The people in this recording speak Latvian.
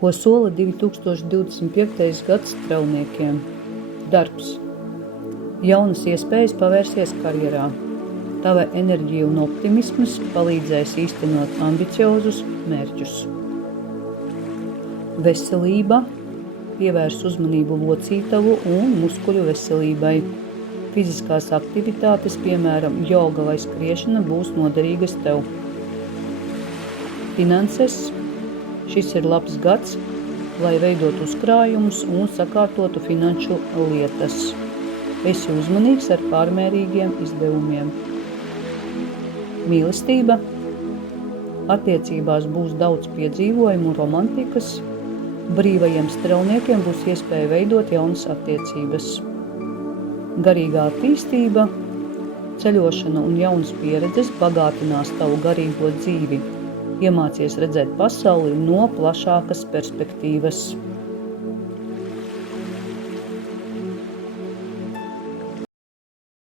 Ko sola 2025. gads strelniekiem? Darbs. Jaunas iespējas pavērsies karjerā. Tava enerģija un optimisms palīdzēs īstenot ambiciozus mērķus. Veselība. Pievērs uzmanību locītavu un muskuļu veselībai. Fiziskās aktivitātes, piemēram, joga vai skriešana, būs noderīgas tev. Finanses. Šis ir labs gads, lai veidot uzkrājumus un sakārtotu finanšu lietas. Esi uzmanīgs ar pārmērīgiem izdevumiem. Mīlestība. Attiecībās būs daudz piedzīvojumu un romantikas. Brīvajiem strelniekiem būs iespēja veidot jaunas attiecības. Garīgā attīstība. Ceļošana un jaunas pieredzes bagātinās tavu garīgo dzīvi. Iemācies redzēt pasauli no plašākas perspektīvas.